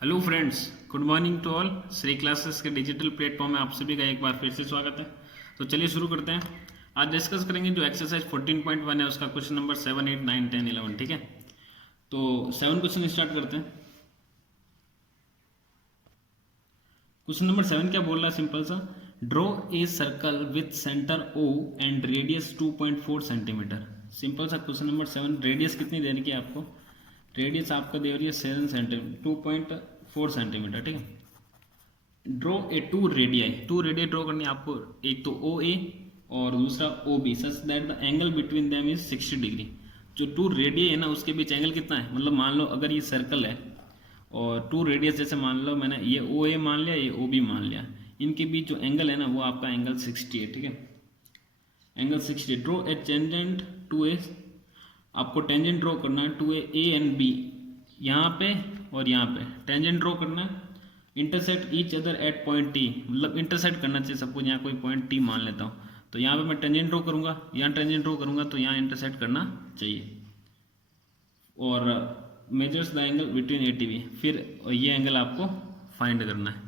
Hello friends, good morning to all. Shri Classes के digital platform में आप सभी का एक बार फिर से स्वागत है। तो चलिए शुरू करते हैं। आज डिस्कस करेंगे जो एक्सरसाइज 14.1 है उसका क्वेश्चन नंबर 7, 8, 9, 10, 11। ठीक है, तो 7 क्वेश्चन स्टार्ट करते हैं। क्वेश्चन नंबर 7 क्या बोल रहा है, सिंपल सा, draw a circle with centre O and radius 2.4 centimetre. Simple सा क्वेश्चन नंबर 7। रेडियस कितनी दे रही है आपको? रेडियस आपका दे रही है 7 सेंटीमीटर, 2.4 सेंटीमीटर। ठीक है, ड्रॉ ए टू रेडियाई ड्रॉ करनी है आपको। एक तो ओ ए और दूसरा O B, such that the angle between them is 60 degree. जो टू रेडियाई है ना उसके बीच एंगल कितना है, मतलब मान लो अगर ये सर्कल है और टू रेडियस, जैसे मान लो मैंने ये ओ ए मान लिया, ये ओ बी मान लिया, इनके बीच जो एंगल है ना वो आपका एंगल 60 है। ठीक है, angle 60। Draw a tangent to A, आपको टेंजेंट ड्रॉ करना है टू ए एंड बी, यहाँ पे और यहाँ पे टेंजेंट ड्रॉ करना है। Intersect each other at point T, मतलब इंटरसेक्ट करना चाहिए। सपोज यहाँ कोई पॉइंट टी मान लेता हूँ, तो यहाँ पे मैं टेंजेंट ड्रॉ करूँगा, यहाँ टेंजेंट ड्रॉ करूँगा, तो यहाँ इंटरसेक्ट करना चाहिए। और measures the angle between A T B, फिर ये एंगल आपको फाइंड करना है।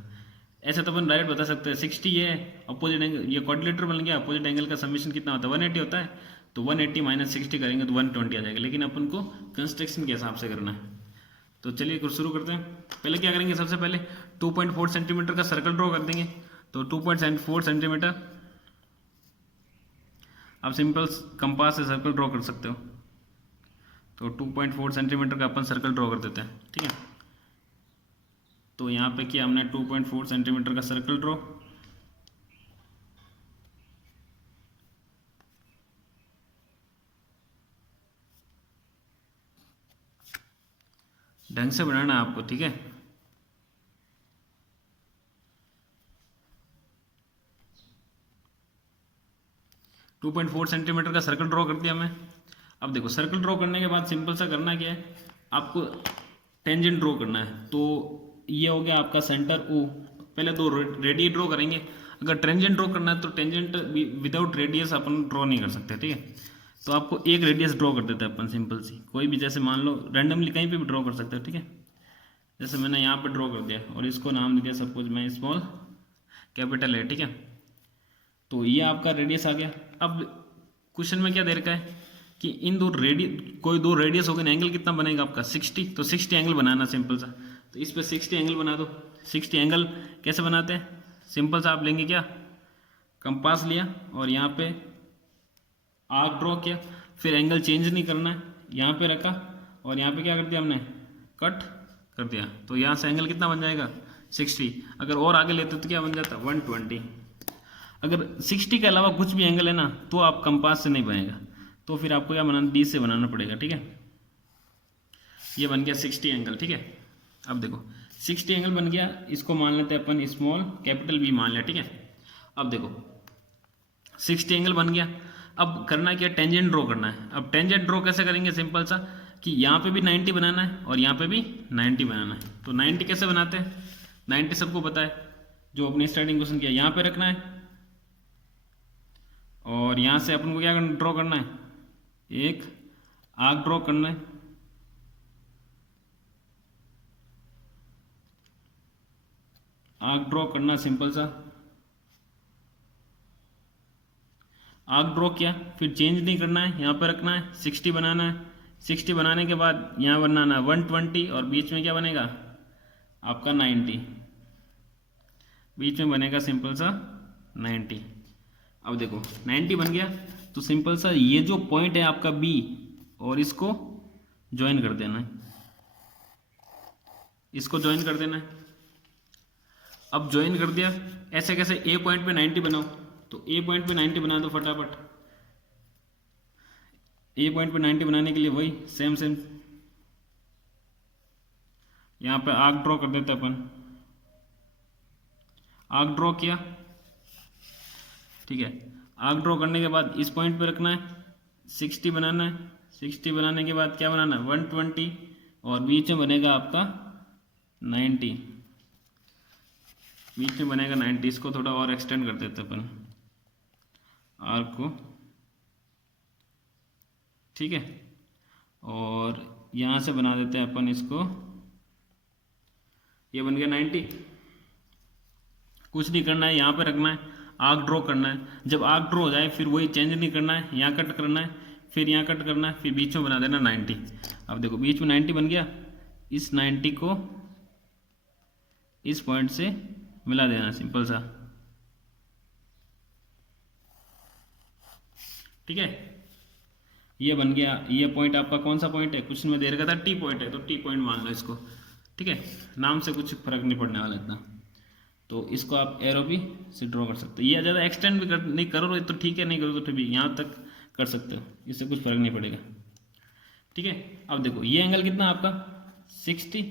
ऐसे तो अपन डायरेक्ट बता सकते हैं 60 ये अपोजिट एंगल, ये क्वाड्रिलेटरल बन गया। अपोजिट एंगल का समीशन कितना होता है, 180 होता है, तो 180 माइनस 60 करेंगे तो 120 आ जाएगा। लेकिन अपन को कंस्ट्रक्शन के हिसाब से करना है। तो चलिए कुछ शुरू करते हैं। पहले क्या करेंगे, सबसे पहले 2.4 सेंटीमीटर का सर्कल ड्रॉ कर देंगे। तो 2.4 सेंटीमीटर आप सिंपल कंपास से सर्कल ड्रॉ कर सकते हो। तो 2.4 सेंटीमीटर का अपन सर्कल ड्रॉ कर देते हैं। ठीक है, तो यहाँ पे किया हमने 2.4 सेंटीमीटर का सर्कल ड्रॉ। ढंग से बनाना है आपको, ठीक है। टू पॉइंट फोर सेंटीमीटर का सर्कल ड्रॉ कर दिया मैं। अब देखो, सर्कल ड्रॉ करने के बाद सिंपल सा करना क्या है, आपको टेंजेंट ड्रॉ करना है। तो ये हो गया आपका सेंटर ओ। पहले दो रेडियस ड्रॉ करेंगे। अगर टेंजेंट ड्रॉ करना है तो टेंजेंट विदाउट रेडियस अपन ड्रॉ नहीं कर सकते। ठीक है, तो आपको एक रेडियस ड्रॉ कर देते हैं अपन, सिंपल सी कोई भी, जैसे मान लो रैंडमली कहीं पे भी ड्रॉ कर सकते हो। ठीक है, जैसे मैंने यहाँ पे ड्रॉ कर दिया और इसको नाम दे दिया सपोज मैं स्मॉल कैपिटल है। ठीक है, तो ये आपका रेडियस आ गया। अब क्वेश्चन में क्या दे रखा है कि इन दो कोई दो रेडियस हो गए, एंगल कितना बनेगा आपका 60। तो 60 एंगल बनाना सिंपल सा। तो इस पे 60 एंगल बना दो। 60 एंगल कैसे बनाते हैं, सिंपल सा आप लेंगे क्या, कंपास लिया और यहाँ पे आर्क ड्रॉ किया। फिर एंगल चेंज नहीं करना है, यहाँ पे रखा और यहाँ पे क्या कर दिया हमने, कट कर दिया। तो यहाँ से एंगल कितना बन जाएगा 60। अगर और आगे लेते तो क्या बन जाता 120। अगर 60 के अलावा कुछ भी एंगल है ना तो आप कंपास से नहीं बनेगा, तो फिर आपको क्या बनाना, डी से बनाना पड़ेगा। ठीक है, ये बन गया 60 एंगल। ठीक है, अब देखो 60 एंगल बन गया, इसको मान लेते हैं अपन स्मॉल कैपिटल बी मान लिया। ठीक है, अब देखो 60 एंगल बन गया। अब करना क्या, टेंजेंट ड्रॉ करना है। अब टेंजेंट ड्रॉ कैसे करेंगे, सिंपल सा कि यहाँ पे भी 90 बनाना है और यहाँ पे भी 90 बनाना है। तो 90 कैसे बनाते हैं, 90 सबको पता है, जो अपने स्टार्टिंग क्वेश्चन किया यहाँ पे रखना है और यहाँ से अपन को क्या ड्रॉ करना है, एक आर्क ड्रॉ करना है। आर्क ड्रॉ करना सिंपल सा, आर्क ड्रॉ किया, फिर चेंज नहीं करना है, यहाँ पे रखना है, 60 बनाना है। 60 बनाने के बाद यहाँ बनाना है 120 और बीच में क्या बनेगा आपका 90, बीच में बनेगा सिंपल सा 90। अब देखो 90 बन गया, तो सिंपल सा ये जो पॉइंट है आपका बी और इसको ज्वाइन कर देना है, इसको ज्वाइन कर देना है। अब ज्वाइन कर दिया, ऐसे कैसे, ए पॉइंट पे 90 बनाओ। तो ए पॉइंट पे 90 बना दो फटाफट। ए पॉइंट पे 90 बनाने के लिए वही सेम सेम यहाँ पे आर्क ड्रॉ कर देते अपन। आर्क ड्रॉ किया, ठीक है। आर्क ड्रॉ करने के बाद इस पॉइंट पे रखना है, 60 बनाना है। 60 बनाने के बाद क्या बनाना है 120 और बीच में बनेगा आपका 90, बीच में बनेगा 90। इसको थोड़ा और एक्सटेंड कर देते अपन आर्क को, ठीक है। और यहाँ से बना देते हैं अपन इसको ये बन गया 90। कुछ नहीं करना है, यहाँ पे रखना है, आर्क ड्रॉ करना है। जब आर्क ड्रॉ हो जाए फिर वही चेंज नहीं करना है, यहाँ कट करना है, फिर यहाँ कट करना है, फिर बीच में बना देना 90। अब देखो बीच में 90 बन गया, इस 90 को इस पॉइंट से मिला देना, सिंपल सा, ठीक है। ये बन गया। ये पॉइंट आपका कौन सा पॉइंट है, क्वेश्चन में दे रखा था टी पॉइंट है, तो टी पॉइंट मान लो इसको, ठीक है। नाम से कुछ फर्क नहीं पड़ने वाला इतना। तो इसको आप एरो भी से ड्रॉ कर सकते हो। ये ज़्यादा एक्सटेंड भी नहीं करो तो ठीक है, नहीं करो तो भी यहाँ तक कर सकते हो, इससे कुछ फर्क नहीं पड़ेगा, ठीक है। अब देखो ये एंगल कितना आपका 60,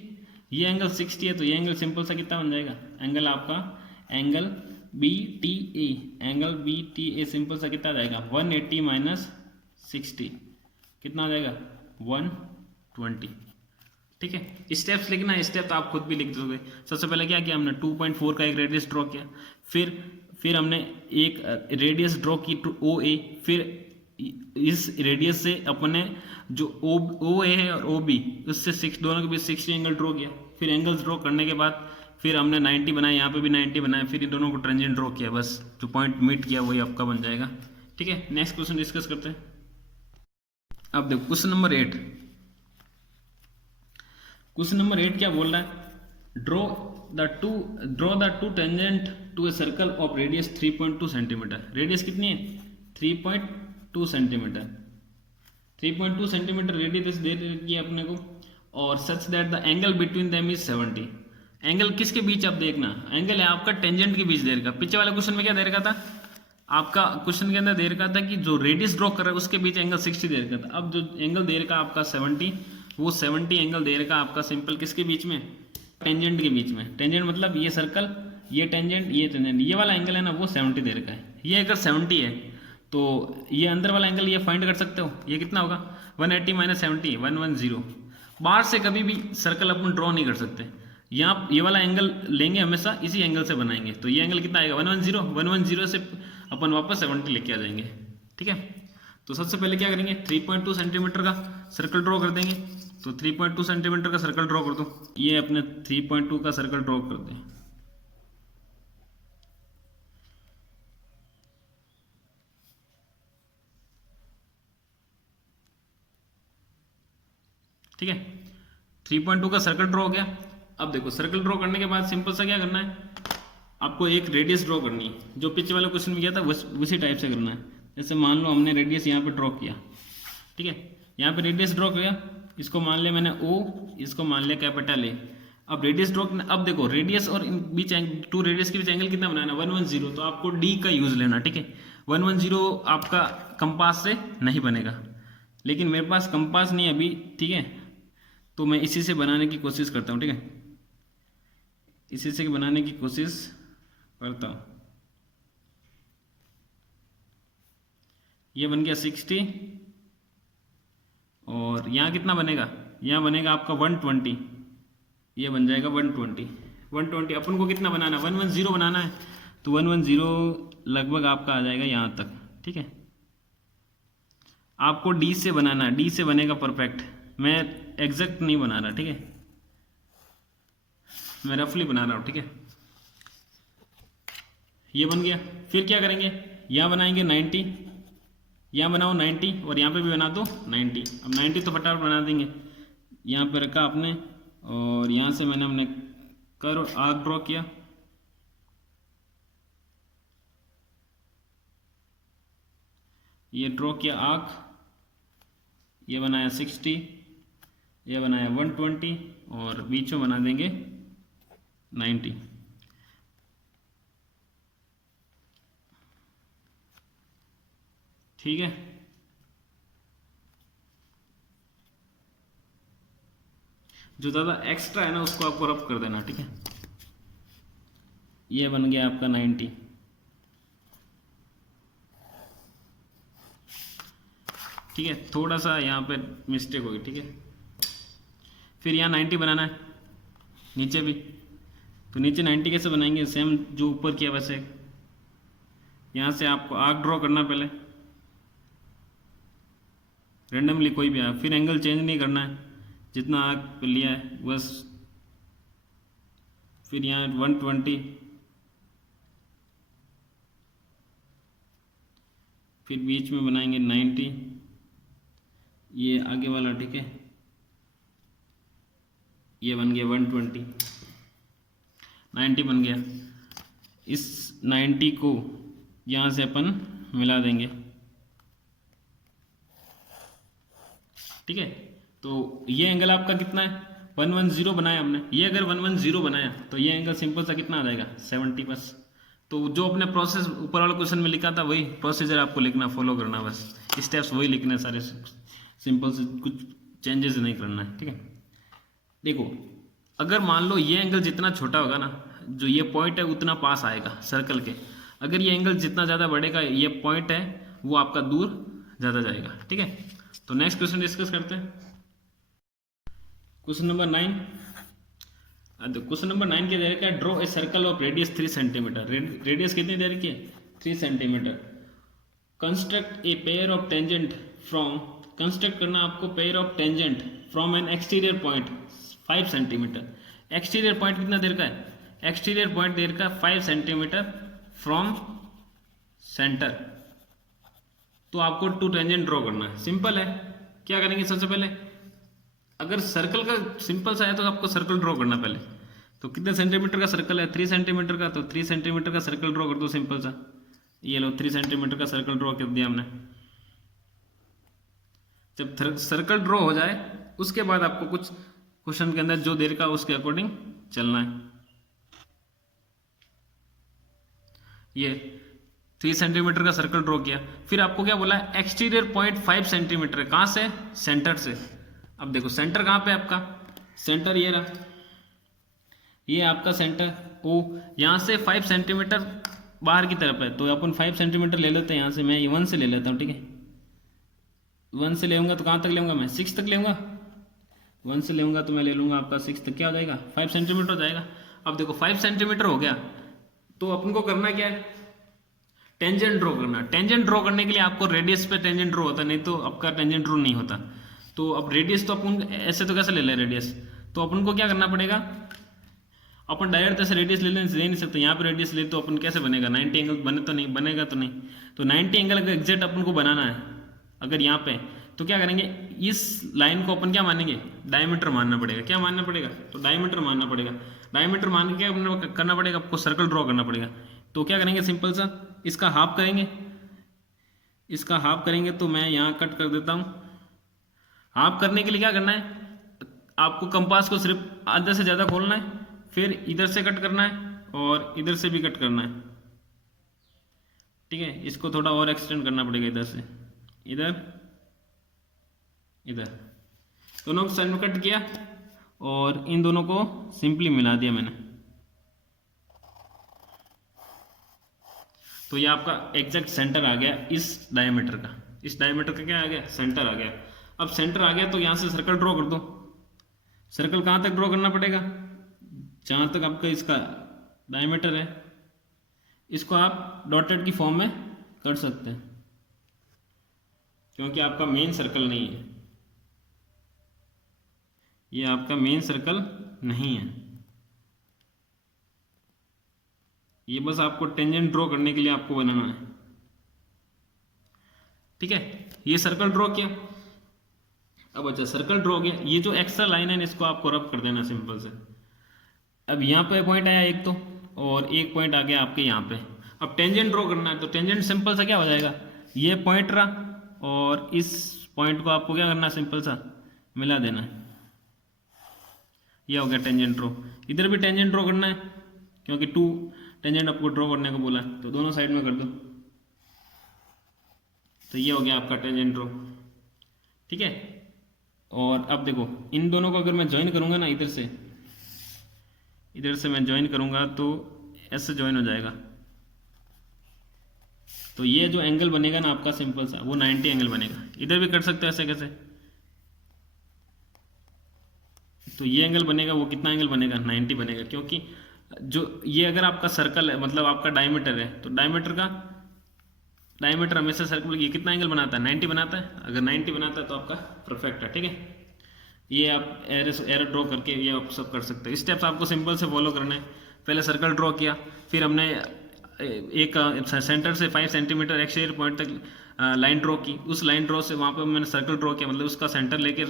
ये एंगल 60 है, तो ये एंगल सिंपल सा कितना बन जाएगा, एंगल आपका angle B T A, angle B T A simple सा कितना आ जाएगा 180 माइनस 60 कितना आ जाएगा 120, ठीक है। स्टेप्स लिखना, स्टेप तो आप खुद भी लिख दोगे। सबसे पहले क्या किया हमने, 2.4 का एक रेडियस ड्रॉ किया, फिर हमने एक रेडियस ड्रॉ की ओ ए, फिर इस रेडियस से अपने जो ओ ए है और ओ बी, उससे 6 दोनों के बीच 60 एंगल ड्रॉ किया। फिर एंगल्स ड्रॉ करने के बाद फिर हमने 90 बनाया, यहाँ पे भी 90 बनाया, फिर इन दोनों को टेंजेंट ड्रॉ किया, बस जो पॉइंट मीट किया वही आपका बन जाएगा, ठीक है। नेक्स्ट क्वेश्चन डिस्कस करते हैं। अब देखो क्वेश्चन नंबर 8, क्वेश्चन नंबर 8 क्या बोल रहा है, draw the two tangent to a circle of radius 3.2 centimetre. Radius कितनी है 3.2 सेंटीमीटर, 3.2 सेंटीमीटर रेडियस दे रखी है अपने को, और सच that the angle between them is 70। Angle किसके बीच आप देखना, एंगल है आपका टेंजेंट के बीच दे रखा। पीछे वाले क्वेश्चन में क्या दे रखा था, आपका क्वेश्चन के अंदर दे रखा था कि जो रेडियस ड्रॉ कर रहा है उसके बीच एंगल 60 दे रखा था। अब जो एंगल दे रखा आपका 70, वो 70 एंगल दे रखा आपका सिंपल किसके बीच में, टेंजेंट के बीच में। टेंजेंट मतलब ये सर्कल, ये टेंजेंट, ये टेंजेंट, ये वाला एंगल है ना वो 70 दे रखा है। ये अगर 70 है तो ये अंदर वाला एंगल ये फाइंड कर सकते हो, ये कितना होगा 180 माइनस 70 110। बाहर से कभी भी सर्कल अपन ड्रॉ नहीं कर सकते, यहाँ ये वाला एंगल लेंगे हमेशा, इसी एंगल से बनाएंगे। तो ये एंगल कितना आएगा 110 से अपन वापस 70 लेके आ जाएंगे, ठीक है। तो सबसे पहले क्या करेंगे 3.2 सेंटीमीटर का सर्कल ड्रॉ कर देंगे। तो 3.2 सेंटीमीटर का सर्कल ड्रॉ कर दो, ये अपने 3.2 का सर्कल ड्रॉ कर दें, ठीक है। 3.2 का सर्कल ड्रॉ हो गया। अब देखो सर्कल ड्रॉ करने के बाद सिंपल सा क्या करना है, आपको एक रेडियस ड्रॉ करनी है, जो पिछले वाले क्वेश्चन में किया था उसी टाइप से करना है। जैसे मान लो हमने रेडियस यहाँ पे ड्रॉ किया, ठीक है, यहाँ पे रेडियस ड्रॉ किया, इसको मान लिया मैंने O, इसको मान लिया कैपिटल A। अब रेडियस ड्रॉ, अब देखो रेडियस और बीच टू रेडियस के बीच एंगल कितना बनाना 110, तो आपको D का यूज लेना, ठीक है। 110 आपका कंपास से नहीं बनेगा, लेकिन मेरे पास कंपास नहीं अभी, ठीक है, तो मैं इसी से बनाने की कोशिश करता हूँ, ठीक है, इसी से बनाने की कोशिश करता हूँ। ये बन गया 60, और यहाँ कितना बनेगा, यहाँ बनेगा आपका 120, ये बन जाएगा 120। अपन को कितना बनाना है 110 बनाना है, तो 110 लगभग आपका आ जाएगा यहाँ तक, ठीक है। आपको डी से बनाना है, डी से बनेगा परफेक्ट, मैं एग्जैक्ट नहीं बना रहा, ठीक है, मैं रफली बना रहा हूँ, ठीक है। ये बन गया। फिर क्या करेंगे, यहाँ बनाएंगे 90, यहाँ बनाओ 90, और यहाँ पे भी बना दो 90। अब 90 तो फटाफट बना देंगे, यहाँ पे रखा आपने, और यहाँ से हमने कर्व आर्क ड्रॉ किया, ये ड्रॉ किया आर्क, ये बनाया 60, ये बनाया 120, और बीच में बना देंगे 90, ठीक है। जो ज़्यादा एक्स्ट्रा है ना उसको आपको रब कर देना, ठीक है। ये बन गया आपका 90, ठीक है। थोड़ा सा यहाँ पे मिस्टेक होगी, ठीक है। फिर यहाँ 90 बनाना है, नीचे भी, तो नीचे 90 कैसे बनाएंगे, सेम जो ऊपर किया वैसे। यहाँ से आपको आर्क ड्रॉ करना पहले, रेंडमली कोई भी आर्क, फिर एंगल चेंज नहीं करना है, जितना आर्क लिया है बस फिर यहाँ 120, फिर बीच में बनाएंगे 90, ये आगे वाला, ठीक है, ये बन गया 120, 90 बन गया। इस 90 को यहाँ से अपन मिला देंगे, ठीक है। तो ये एंगल आपका कितना है, 110 बनाया हमने। ये अगर 110 बनाया तो ये एंगल सिंपल सा कितना आ जाएगा, 70 बस। तो जो अपने प्रोसेस ऊपर वाले क्वेश्चन में लिखा था वही प्रोसीजर आपको लिखना, फॉलो करना, बस स्टेप्स वही लिखने सारे, सिंपल से, कुछ चेंजेस नहीं करना है, ठीक है। देखो अगर मान लो ये एंगल जितना छोटा होगा ना, जो ये पॉइंट है उतना पास आएगा सर्कल के। अगर ये एंगल जितना ज़्यादा बढ़ेगा, ये पॉइंट है वो आपका दूर ज़्यादा जाएगा, ठीक है। तो नेक्स्ट क्वेश्चन डिस्कस करते हैं, क्वेश्चन नंबर 9। क्वेश्चन नंबर 9 क्या दे रखा है, draw a circle of radius 3 centimetre. Radius कितनी दे रखी है, 3 centimetre. Construct a pair of tangent from, construct करना आपको pair of tangent from N exterior point 5 centimetre. Exterior point कितना देर का है, एक्सटीरियर पॉइंट देर का 5 सेंटीमीटर फ्रॉम सेंटर। तो आपको 2 टेंजेंट ड्रॉ करना है, सिंपल है। क्या करेंगे सबसे पहले, अगर सर्कल का सिंपल सा है तो आपको सर्कल ड्रॉ करना पहले। तो कितने सेंटीमीटर का सर्कल है, 3 सेंटीमीटर का, तो 3 सेंटीमीटर का सर्कल ड्रॉ कर दो सिंपल सा। ये लो 3 सेंटीमीटर का सर्कल ड्रॉ कर दिया हमने। जब सर्कल ड्रॉ हो जाए उसके बाद आपको कुछ क्वेश्चन के अंदर जो देर का उसके अकॉर्डिंग चलना है। ये 3 सेंटीमीटर का सर्कल ड्रॉ किया, फिर आपको क्या बोला है, एक्सटीरियर पॉइंट 5 सेंटीमीटर है। कहाँ से, सेंटर से। अब देखो सेंटर कहाँ पे आपका, सेंटर ये रहा, ये आपका सेंटर ओ, यहाँ से 5 सेंटीमीटर बाहर की तरफ है, तो अपन 5 सेंटीमीटर ले लेते हैं। यहाँ से मैं 1 से ले लेता हूँ, ठीक है। 1 से लेऊंगा तो कहाँ तक लेऊंगा मैं, 6 तक लेऊंगा। 1 से लेऊंगा तो मैं ले लूंगा आपका 6 तक, क्या हो जाएगा, 5 सेंटीमीटर हो जाएगा। अब देखो 5 सेंटीमीटर हो गया, तो अपन को करना क्या है, टेंजेंट ड्रॉ करना। टेंजेंट ड्रॉ करने के लिए आपको रेडियस पे टेंजेंट ड्रॉ होता, नहीं तो आपका टेंजेंट ड्रॉ नहीं होता। तो अब रेडियस तो अपन ऐसे तो कैसे ले लें रेडियस, तो अपन को क्या करना पड़ेगा, अपन डायरेक्ट ऐसे रेडियस ले नहीं सकते। यहाँ पे रेडियस ले तो अपन कैसे बनेगा, 90 एंगल बने तो नहीं, बनेगा तो नहीं। तो 90 एंगल का एग्जैक्ट अपन को बनाना है अगर यहाँ पे, तो क्या करेंगे, इस लाइन को अपन क्या मानेंगे, डायमीटर मानना पड़ेगा। क्या मानना पड़ेगा, तो डायमीटर मानना पड़ेगा। डायमीटर मान के क्या करना पड़ेगा, आपको सर्कल ड्रॉ करना पड़ेगा। तो क्या करेंगे, सिंपल सा इसका हाफ करेंगे, इसका हाफ करेंगे। तो मैं यहाँ कट कर देता हूँ। हाफ करने के लिए क्या करना है, आपको कंपास को सिर्फ आधे से ज़्यादा खोलना है, फिर इधर से कट करना है और इधर से भी कट करना है, ठीक है। इसको थोड़ा और एक्सटेंड करना पड़ेगा, इधर से इधर, इधर, दोनों को साइड में कट किया और इन दोनों को सिंपली मिला दिया मैंने। तो ये आपका एग्जैक्ट सेंटर आ गया इस डायमीटर का। इस डायमीटर का क्या आ गया, सेंटर आ गया। अब सेंटर आ गया तो यहाँ से सर्कल ड्रॉ कर दो। सर्कल कहाँ तक ड्रॉ करना पड़ेगा, जहाँ तक आपका इसका डायमीटर है। इसको आप डॉटेड की फॉर्म में कर सकते हैं, क्योंकि आपका मेन सर्कल नहीं है, ये आपका मेन सर्कल नहीं है। ये बस आपको टेंजेंट ड्रॉ करने के लिए आपको बनाना है, ठीक है। ये सर्कल ड्रॉ किया। अब अच्छा सर्कल ड्रॉ किया, ये जो एक्स्ट्रा लाइन है इसको आपको रब कर देना सिंपल से। अब यहाँ पे पॉइंट आया एक तो, और एक पॉइंट आ गया आपके यहाँ पे। अब टेंजेंट ड्रॉ करना है, तो टेंजेंट सिंपल सा क्या हो जाएगा, ये पॉइंट रहा और इस पॉइंट को आपको क्या करना है, सिंपल सा मिला देना है। ये हो गया टेंजेंट ड्रॉ। इधर भी टेंजेंट ड्रॉ करना है, क्योंकि 2 टेंजेंट आपको ड्रॉ करने को बोला है, तो दोनों साइड में कर दो। तो ये हो गया आपका टेंजेंट ड्रॉ, ठीक है। और अब देखो इन दोनों को अगर मैं ज्वाइन करूंगा ना, इधर से मैं ज्वाइन करूंगा तो ऐसे ज्वाइन हो जाएगा। तो ये जो एंगल बनेगा ना आपका सिंपल सा, वो 90 एंगल बनेगा। इधर भी कर सकते हो ऐसे कैसे, तो ये एंगल बनेगा, वो कितना एंगल बनेगा, 90 बनेगा। क्योंकि जो ये अगर आपका सर्कल है, मतलब आपका डायमीटर है, तो डायमीटर हमेशा सर्कल ये कितना एंगल बनाता है, 90 बनाता है। अगर 90 बनाता है तो आपका परफेक्ट है, ठीक है। ये आप एरो ड्रॉ करके ये आप सब कर सकते हो। स्टेप्स आपको सिंपल से फॉलो करना है। पहले सर्कल ड्रॉ किया, फिर हमने एक सेंटर से 5 सेंटीमीटर एक्सटीरियर पॉइंट तक लाइन ड्रॉ की। उस लाइन ड्रॉ से वहाँ पर मैंने सर्कल ड्रॉ किया, मतलब उसका सेंटर लेके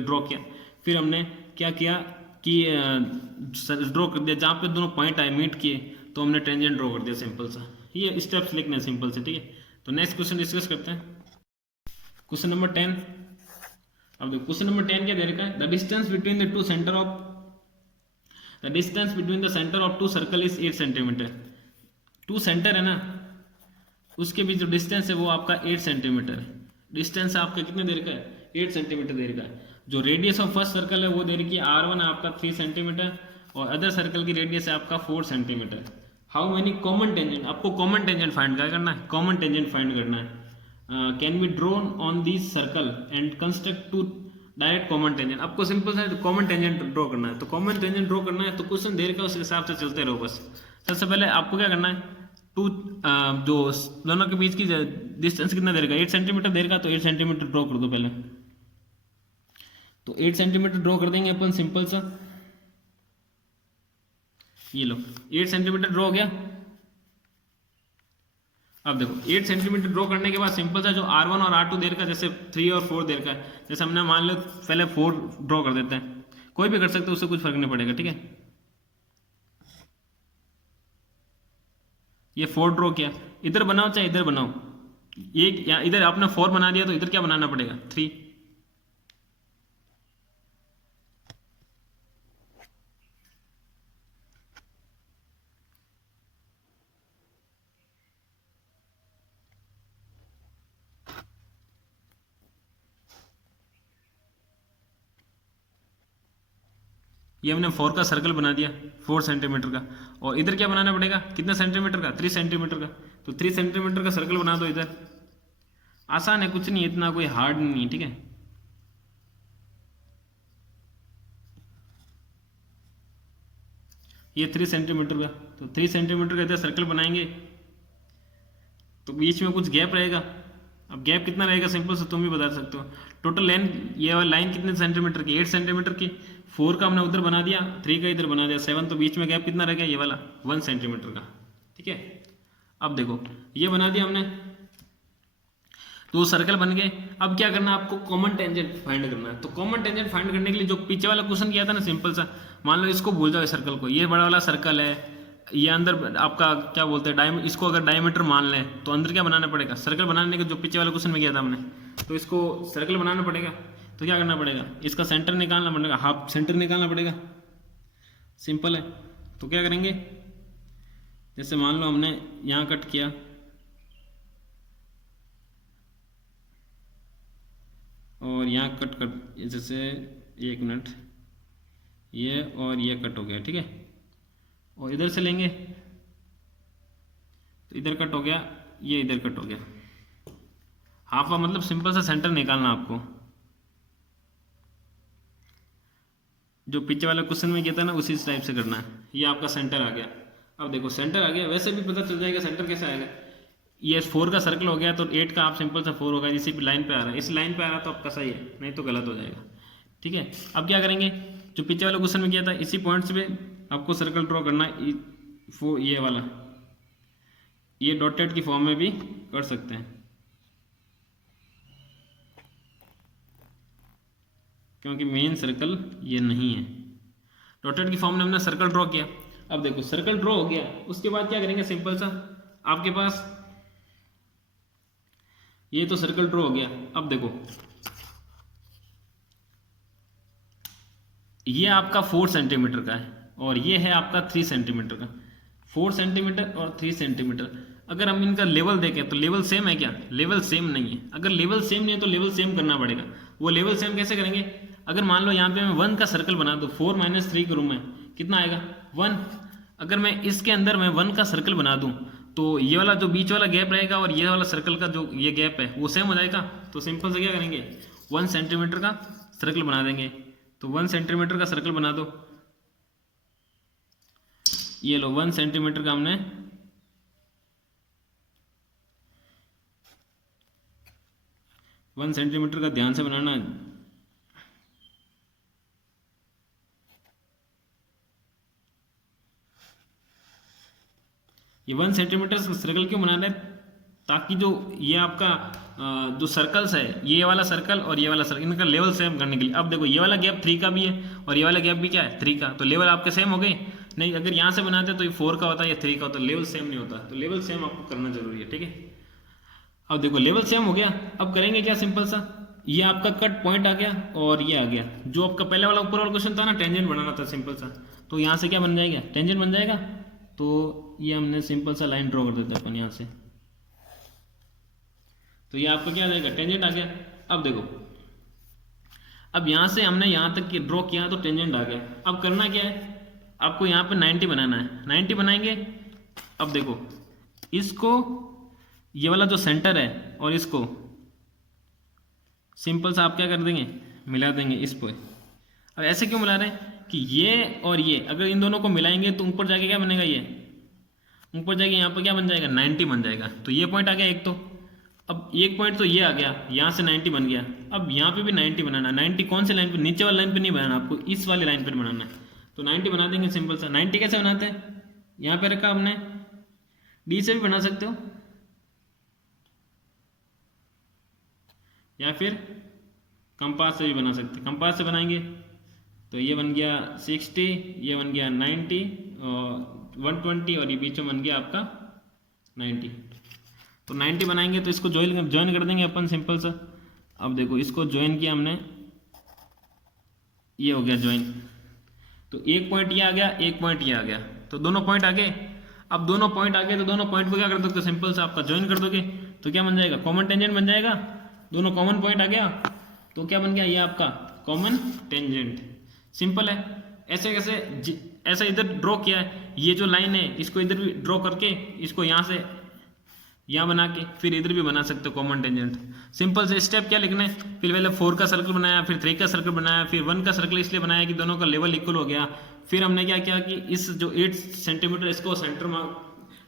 ड्रॉ किया। फिर हमने क्या किया कि ड्रॉ कर दिया जहाँ पे दोनों पॉइंट आए मीट किए, तो हमने टेंजेंट ड्रॉ कर दिया सिंपल सा। ये स्टेप्स लिखने हैं सिंपल से, ठीक है। तो नेक्स्ट क्वेश्चन डिस्कस करते हैं, क्वेश्चन नंबर 10। अब देखो क्वेश्चन नंबर 10 क्या दे रखा है, the distance between the centre of two circle is 8 centimetre. Two centre है ना, उसके बीच जो डिस्टेंस है वो आपका 8 सेंटीमीटर है। डिस्टेंस आपका कितने दे रखा है, 8 सेंटीमीटर दे रखा है। जो रेडियस ऑफ फर्स्ट सर्कल है वो दे रखी है R1 है आपका 3 सेंटीमीटर, और अदर सर्कल की रेडियस है आपका 4 centimetre. How many common tangent, आपको कॉमन टेंजेंट फाइंड करना है, कॉमन टेंजेंट फाइंड करना है। Can be drawn on this circle and construct two direct common tangent. आपको सिंपल सा कॉमन टेंजेंट ड्रॉ करना है। तो कॉमन टेंजेंट ड्रॉ करना है तो क्वेश्चन दे रखा है उस हिसाब से चलते रहो बस। सबसे पहले आपको क्या करना है, टू जो दोनों के बीच की डिस्टेंस कितना दे रखा है, 8 सेंटीमीटर दे रखा है, तो 8 सेंटीमीटर ड्रॉ कर दो पहले। तो 8 सेंटीमीटर ड्रॉ कर देंगे अपन सिंपल सा, ये लो 8 सेंटीमीटर ड्रॉ हो गया। अब देखो 8 सेंटीमीटर ड्रॉ करने के बाद सिंपल सा जो R1 और R2 दे रखा है, जैसे 3 और 4 दे रखा है, जैसे हमने मान लो पहले 4 ड्रॉ कर देते हैं, कोई भी कर सकते हो, उससे कुछ फर्क नहीं पड़ेगा, ठीक है। ये 4 ड्रॉ किया, इधर बनाओ चाहे इधर बनाओ, एक या इधर आपने 4 बना दिया तो इधर क्या बनाना पड़ेगा, 3। ये हमने 4 का सर्कल बना दिया 4 सेंटीमीटर का, और इधर क्या बनाना पड़ेगा, कितना सेंटीमीटर का, 3 सेंटीमीटर का। तो 3 सेंटीमीटर का सर्कल बना दो इधर। आसान है, कुछ नहीं, इतना कोई हार्ड नहीं है, ठीक है। ये 3 सेंटीमीटर का, तो 3 सेंटीमीटर का इधर सर्कल बनाएंगे, तो बीच में कुछ गैप रहेगा। अब गैप कितना रहेगा सिंपल से तुम भी बता सकते हो। टोटल लेंथ ये वाली लाइन कितने सेंटीमीटर की, 8 सेंटीमीटर की। 4 का हमने उधर बना दिया, 3 का इधर बना दिया 7, तो बीच में गैप कितना रह गया, ये वाला 1 सेंटीमीटर का, ठीक है। अब देखो ये बना दिया हमने, तो सर्कल बन गए। अब क्या करना है आपको, कॉमन टेंजेंट फाइंड करना है। तो कॉमन टेंजेंट फाइंड करने के लिए जो पीछे वाला क्वेश्चन किया था ना सिंपल सा, मान लो इसको भूल जाओ सर्कल को, ये बड़ा वाला सर्कल है, ये अंदर आपका क्या बोलते हैं इसको अगर डायमीटर मान लें तो अंदर क्या बनाना पड़ेगा, सर्कल बनाने के जो पीछे वाले क्वेश्चन में किया था हमने, तो इसको सर्कल बनाना पड़ेगा। तो क्या करना पड़ेगा, इसका सेंटर निकालना पड़ेगा, हाफ सेंटर निकालना पड़ेगा, सिंपल है। तो क्या करेंगे, जैसे मान लो हमने यहाँ कट किया, और यहाँ कट कर, जैसे 1 मिनट, ये और ये कट हो गया, ठीक है। और इधर से लेंगे तो इधर कट हो गया, ये इधर कट हो गया, हाफ का मतलब सिंपल सा सेंटर निकालना आपको, जो पीछे वाले क्वेश्चन में किया था ना उसी टाइप से करना है। ये आपका सेंटर आ गया। अब देखो सेंटर आ गया, वैसे भी पता चल जाएगा सेंटर कैसे आएगा। ये 4 का सर्कल हो गया, तो 8 का आप सिंपल सा 4 होगा, इसी लाइन पे आ रहा है, इस लाइन पे आ रहा है तो आपका सही है, नहीं तो गलत हो जाएगा, ठीक है। अब क्या करेंगे, जो पीछे वाले क्वेश्चन में किया था इसी पॉइंट्स पे आपको सर्कल ड्रॉ करना है। ये वाला, ये डॉटेड की फॉर्म में भी कर सकते हैं, क्योंकि मेन सर्कल ये नहीं है। डॉटेड की फॉर्म में हमने सर्कल ड्रॉ किया। अब देखो सर्कल ड्रॉ हो गया, उसके बाद क्या करेंगे, सिंपल सा आपके पास ये तो सर्कल ड्रॉ हो गया। अब देखो ये आपका 4 सेंटीमीटर का है, और ये है आपका 3 सेंटीमीटर का। 4 सेंटीमीटर और 3 सेंटीमीटर, अगर हम इनका लेवल देखें तो लेवल सेम है क्या, लेवल सेम नहीं है। अगर लेवल सेम नहीं है तो लेवल सेम करना पड़ेगा। वो लेवल सेम कैसे करेंगे, अगर मान लो यहाँ पे मैं 1 का सर्कल बना दूँ, 4 - 3 करूँ मैं, कितना आएगा 1। अगर मैं इसके अंदर मैं 1 का सर्कल बना दूँ, तो ये वाला जो बीच वाला गैप रहेगा और ये वाला सर्कल का जो ये गैप है वो सेम हो जाएगा। तो सिंपल से क्या करेंगे, 1 सेंटीमीटर का सर्कल बना देंगे। तो 1 सेंटीमीटर का सर्कल बना दो, ये लो 1 सेंटीमीटर का हमने 1 सेंटीमीटर का ध्यान से बनाना है। ये 1 सेंटीमीटर सर्कल क्यों बना रहे हैं, ताकि जो ये आपका जो सर्कल्स है, ये वाला सर्कल और ये वाला सर्कल, इनका लेवल सेम करने के लिए। अब देखो ये वाला गैप 3 का भी है और ये वाला गैप भी क्या है 3 का, तो लेवल आपके सेम हो गए नहीं। अगर यहाँ से बनाते तो ये 4 का होता है, ये 3 का होता है, लेवल सेम नहीं होता, तो लेवल सेम आपको करना जरूरी है, ठीक है। अब देखो लेवल सेम हो गया, अब करेंगे क्या, सिंपल सा, ये आपका कट पॉइंट आ गया और ये आ गया, जो आपका पहले वाला ऊपर वाला क्वेश्चन था ना, टेंजेंट बनाना था सिंपल सा, तो यहाँ से क्या बन जाएगा, टेंजेंट बन जाएगा। तो ये हमने सिंपल सा लाइन ड्रॉ कर देते अपन यहाँ से, तो ये आपका क्या आ जाएगा, टेंजेंट आ गया। अब देखो, अब यहाँ से हमने यहाँ तक ड्रॉ किया तो टेंजेंट आ गया। अब करना क्या है, आपको यहाँ पे 90 बनाना है, 90 बनाएंगे। अब देखो इसको, ये वाला जो सेंटर है और इसको सिंपल सा आप क्या कर देंगे, मिला देंगे इस पे। अब ऐसे क्यों मिला रहे हैं कि ये और ये अगर इन दोनों को मिलाएंगे तो ऊपर जाके क्या बनेगा, ये ऊपर जाके यहाँ पर क्या बन जाएगा, 90 बन जाएगा। तो ये पॉइंट आ गया एक, तो अब एक पॉइंट तो ये आ गया, यहाँ से 90 बन गया। अब यहाँ पे भी 90 बनाना है, 90 कौन से लाइन पे, नीचे वाली लाइन पे नहीं बनाना आपको, इस वाली लाइन पर बनाना है। तो 90 बना देंगे सिंपल सा। 90 कैसे बनाते हैं, यहाँ पे रखा हमने, डी से भी बना सकते हो या फिर कंपास से भी बना सकते हैं। कंपास से बनाएंगे तो ये बन गया 60, ये बन गया 90 और 120 और ये बीच में बन गया आपका 90। तो 90 बनाएंगे तो इसको ज्वाइन कर देंगे अपन सिंपल सा। अब देखो इसको ज्वाइन किया हमने, ये हो गया ज्वाइन। तो एक पॉइंट ये आ गया, एक पॉइंट ये आ गया, तो दोनों पॉइंट आ गए। अब दोनों पॉइंट आ गए तो दोनों पॉइंट को क्या कर दोगे, सिंपल सा आपका ज्वाइन कर दोगे, तो क्या बन जाएगा, कॉमन टेंजेंट बन जाएगा। दोनों कॉमन पॉइंट आ गया तो क्या बन गया, ये आपका कॉमन टेंजेंट। सिंपल है। ऐसे कैसे, ऐसा इधर ड्रॉ किया है, ये जो लाइन है इसको इधर भी ड्रॉ करके इसको यहाँ से यहाँ बना के फिर इधर भी बना सकते हो कॉमन टेंजेंट। सिंपल से स्टेप क्या लिखना है, फिर पहले 4 का सर्कल बनाया, फिर 3 का सर्कल बनाया, फिर 1 का सर्कल इसलिए बनाया कि दोनों का लेवल इक्वल हो गया। फिर हमने क्या किया कि इस जो 8 सेंटीमीटर इसको सेंटर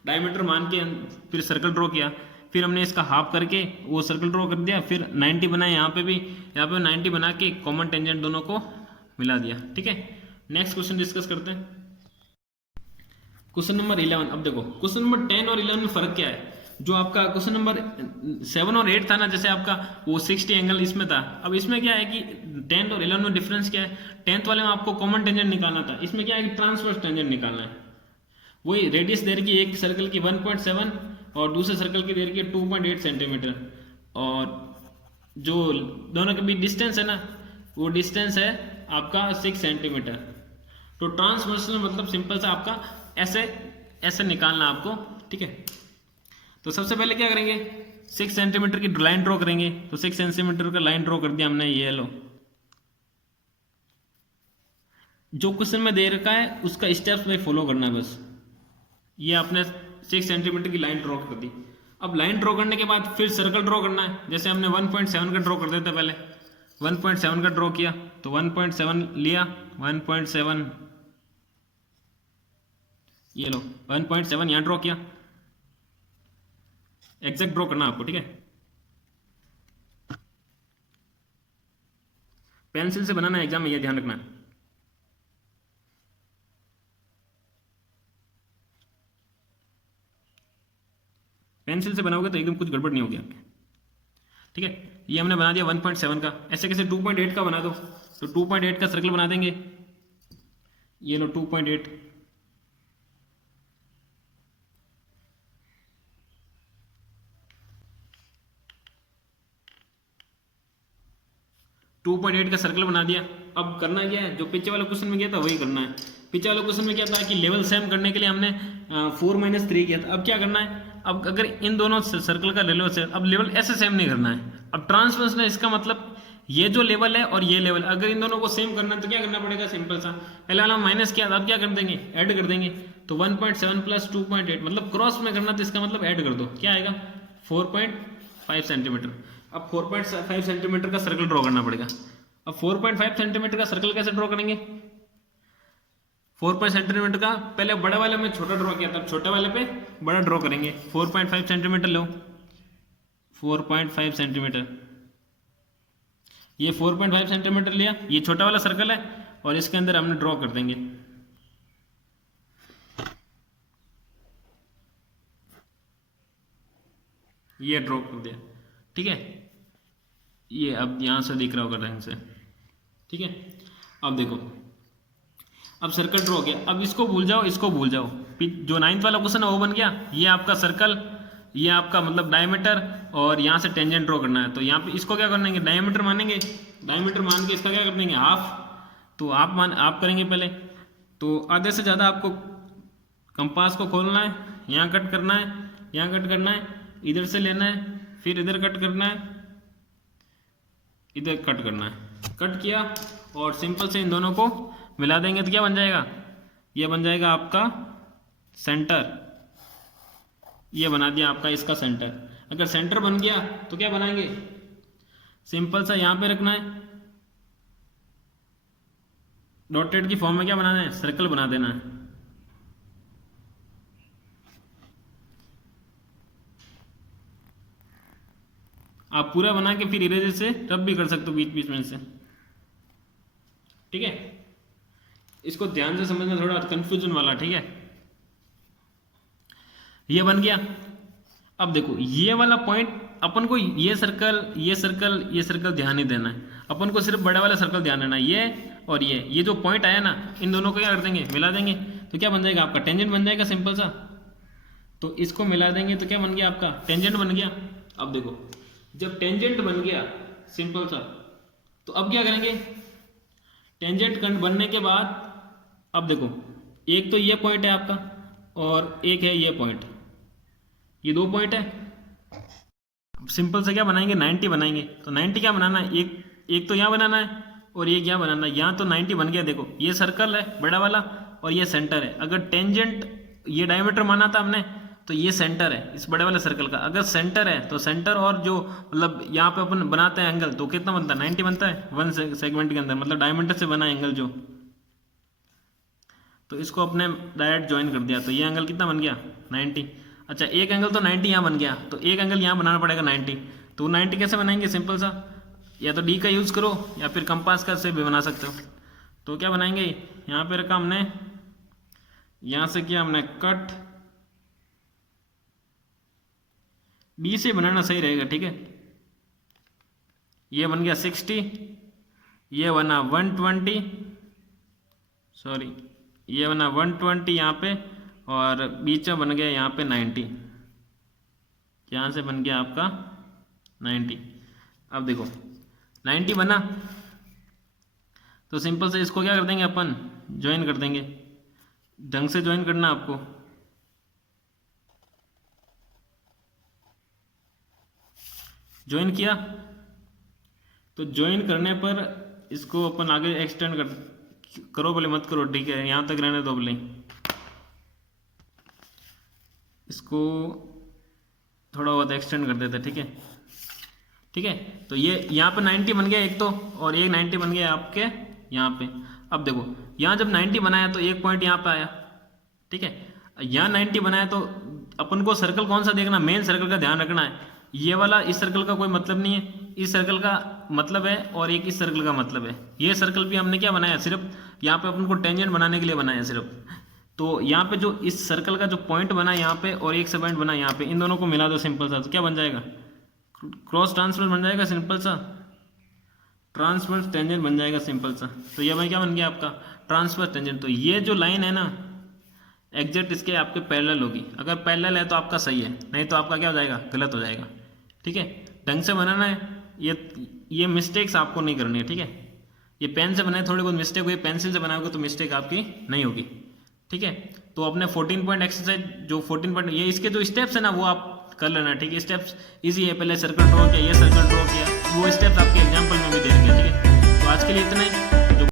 डायमीटर मान के फिर सर्कल ड्रॉ किया। फिर हमने इसका हाफ करके वो सर्कल ड्रॉ कर दिया, फिर 90 बनाया यहाँ पे भी, यहाँ पे 90 बना के कॉमन टेंजेंट दोनों को मिला दिया, ठीक है। नेक्स्ट क्वेश्चन डिस्कस करते हैं, क्वेश्चन नंबर 11। अब देखो क्वेश्चन नंबर 10 और 11 में फर्क क्या है। जो आपका क्वेश्चन नंबर 7 और 8 था ना, जैसे आपका वो 60 एंगल इसमें था, अब इसमें क्या है कि 10 और 11 में डिफरेंस क्या है। 10th वाले में आपको कॉमन टेंजेंट निकालना था, इसमें क्या है कि ट्रांसवर्स टेंजेंट निकालना है। वही रेडियस दे रखी है एक सर्कल की 1.7 और दूसरे सर्कल की दे रखी है 2.8 सेंटीमीटर, और जो दोनों के बीच डिस्टेंस है ना, वो डिस्टेंस है आपका 6 सेंटीमीटर। तो ट्रांसवर्सल मतलब सिंपल सा आपका ऐसे ऐसे निकालना आपको, ठीक है। तो सबसे पहले क्या करेंगे, 6 सेंटीमीटर की लाइन ड्रॉ करेंगे। तो 6 सेंटीमीटर का लाइन ड्रॉ कर दिया हमने, ये लो। जो क्वेश्चन में दे रखा है उसका स्टेप्स में फॉलो करना है बस। ये आपने 6 सेंटीमीटर की लाइन ड्रॉ कर दी। अब लाइन ड्रॉ करने के बाद फिर सर्कल ड्रॉ करना है। जैसे हमने 1.7 का ड्रॉ कर देते पहले, 1.7 का ड्रॉ किया तो 1.7 लिया, 1.7 ये लो, 1.7 यहाँ ड्रॉ किया। एग्जैक्ट ड्रॉ करना आपको, ठीक है। पेंसिल से बनाना है एग्जाम में, ये ध्यान रखना है। पेंसिल से बनाओगे तो एकदम कुछ गड़बड़ नहीं होगी आपके, ठीक है। ये हमने बना दिया 1.7 का। ऐसे कैसे 2.8 का बना दो, तो 2.8 का सर्कल बना देंगे। ये लो 2.8, का सर्कल बना दिया। अब करना क्या है, जो पीछे वाले क्वेश्चन में किया था वही करना है। पीछे वाले क्वेश्चन में क्या था कि लेवल सेम करने के लिए हमने 4 - 3 किया था। अब क्या करना है, अब अगर इन दोनों सर्कल का लेवल से, अब लेवल ऐसे सेम नहीं करना है। अब ट्रांसवर्स है, इसका मतलब ये जो लेवल है और ये लेवल, अगर इन दोनों को सेम करना है तो क्या करना पड़ेगा, सिंपल सा पहले वाला माइनस किया था, अब क्या कर देंगे, ऐड कर देंगे। तो 1.7 + 2.8 मतलब क्रॉस में करना, तो इसका मतलब ऐड कर दो, क्या आएगा 4.5 सेंटीमीटर। अब 4.5 सेंटीमीटर का सर्कल ड्रॉ करना पड़ेगा। अब 4.5 सेंटीमीटर का सर्कल कैसे ड्रॉ करेंगे, 4.5 सेंटीमीटर का पहले बड़े वाले में छोटा ड्रॉ किया था, छोटे वाले पे बड़ा ड्रॉ करेंगे। 4.5 सेंटीमीटर लो, 4.5 सेंटीमीटर, ये 4.5 सेंटीमीटर लिया, ये छोटा वाला सर्कल है और इसके अंदर हमने ड्रॉ कर देंगे। ये ड्रॉ कर दिया, ठीक है। ये अब यहाँ से दिख रहा होगा ढंग से, ठीक है। अब देखो, अब सर्कल ड्रॉ किया, अब इसको भूल जाओ, इसको भूल जाओ। जो 9th वाला क्वेश्चन है वो बन गया। ये आपका सर्कल, ये आपका मतलब डायमीटर, और यहाँ से टेंजेंट ड्रॉ करना है। तो यहाँ पे इसको क्या करेंगे, डायमीटर मानेंगे, डायमीटर मान के इसका क्या कर देंगे, हाफ। तो आप करेंगे पहले। तो आधे से ज़्यादा आपको कंपास को खोलना है, यहाँ कट करना है, यहाँ कट करना है, इधर से लेना है, फिर इधर कट करना है, इधर कट करना है। कट किया और सिंपल से इन दोनों को मिला देंगे तो क्या बन जाएगा, ये बन जाएगा आपका सेंटर। ये बना दिया आपका इसका सेंटर। अगर सेंटर बन गया तो क्या बनाएंगे, सिंपल सा यहाँ पे रखना है, डॉटेड की फॉर्म में क्या बनाना है, सर्कल बना देना है। आप पूरा बना के फिर इरेजर से रब भी कर सकते हो बीच बीच में से, ठीक है। इसको ध्यान से समझना, थोड़ा कंफ्यूजन वाला, ठीक है। ये बन गया। अब देखो ये वाला पॉइंट अपन को, ये सर्कल, ये सर्कल, ये सर्कल ध्यान नहीं देना है अपन को, सिर्फ बड़ा वाला सर्कल ध्यान देना है। ये और ये जो पॉइंट आया ना, इन दोनों को क्या कर देंगे, मिला देंगे। तो क्या बन जाएगा आपका, टेंजेंट बन जाएगा सिंपल सा। तो इसको मिला देंगे तो क्या बन गया आपका, टेंजेंट बन गया। अब देखो जब टेंजेंट बन गया सिंपल सा, तो अब क्या करेंगे, टेंजेंट बनने के बाद अब देखो, एक तो ये पॉइंट है आपका और एक है ये पॉइंट, ये दो पॉइंट है। सिंपल से क्या बनाएंगे, 90 बनाएंगे। तो 90 क्या बनाना है, एक तो यहाँ बनाना है और एक यहाँ बनाना है। यहाँ तो 90 बन गया। देखो ये सर्कल है बड़ा वाला और ये सेंटर है। अगर टेंजेंट, ये डायमीटर माना था हमने, तो ये सेंटर है इस बड़े वाले सर्कल का। अगर सेंटर है तो सेंटर और जो मतलब यहाँ पे अपन बनाते हैं एंगल, तो कितना बनता है, 90 बनता है वन सेगमेंट के अंदर, मतलब डायमीटर से बना एंगल जो। तो इसको अपने डायरेक्ट ज्वाइन कर दिया, तो ये एंगल कितना बन गया, 90। अच्छा एक एंगल तो 90 यहाँ बन गया, तो एक एंगल यहाँ बनाना पड़ेगा 90। तो 90 कैसे बनाएंगे, सिंपल सा, या तो डी का यूज़ करो या फिर कंपास का से भी बना सकते हो। तो क्या बनाएंगे, यहाँ पे रखा हमने, यहाँ से किया हमने कट, डी से बनाना सही रहेगा, ठीक है। ये बन गया 60, ये बना 120, सॉरी ये बना 120 यहाँ पे, और बीच में बन गया यहाँ पे 90, यहाँ से बन गया आपका 90। अब देखो 90 बना, तो सिंपल से इसको क्या कर देंगे अपन, ज्वाइन कर देंगे। ढंग से ज्वाइन करना आपको। ज्वाइन किया, तो ज्वाइन करने पर इसको अपन आगे एक्सटेंड करो बोले मत करो, ठीक है, यहाँ तक रहने दो बोले। इसको थोड़ा बहुत एक्सटेंड कर देते, ठीक है, ठीक है। तो ये यहाँ पे 90 बन गया एक तो, और एक 90 बन गया आपके यहाँ पे। अब देखो यहाँ जब 90 बनाया तो एक पॉइंट यहाँ पे आया, ठीक है। यहाँ 90 बनाया तो अपन को सर्कल कौन सा देखना, मेन सर्कल का ध्यान रखना है। ये वाला इस सर्कल का कोई मतलब नहीं है, इस सर्कल का मतलब है, और एक इस सर्कल का मतलब है। ये सर्कल भी हमने क्या बनाया, सिर्फ यहाँ पे अपन को टेंजेंट बनाने के लिए बनाया सिर्फ। तो यहाँ पे जो इस सर्कल का जो पॉइंट बना यहाँ पे और एक से पॉइंट बना यहाँ पे, इन दोनों को मिला दो सिंपल सा, तो क्या बन जाएगा, क्रॉस ट्रांसफर बन जाएगा सिंपल सा, ट्रांसफर टेंजेंट बन जाएगा सिंपल सा। तो ये भाई क्या बन गया आपका, ट्रांसफर टेंजेंट। तो ये जो लाइन है ना एग्जैक्ट इसके आपके पैरेलल होगी। अगर पैरेलल है तो आपका सही है, नहीं तो आपका क्या हो जाएगा, गलत हो जाएगा, ठीक है। ढंग से बनाना है, ये मिस्टेक्स आपको नहीं करनी है, ठीक है। ये पेन से बनाए थोड़ी बहुत मिस्टेक हुई, पेंसिल से बनाओगे तो मिस्टेक आपकी नहीं होगी, ठीक है। तो अपने 14 पॉइंट एक्सरसाइज जो 14 पॉइंट, ये इसके जो स्टेप्स है ना वो आप कर लेना, ठीक है। स्टेप्स इजी है, पहले सर्कल ड्रॉ किया, ये सर्कल ड्रॉ किया, वो स्टेप्स आपके एग्जाम्पल में भी दे देंगे, ठीक है। तो आज के लिए इतना ही।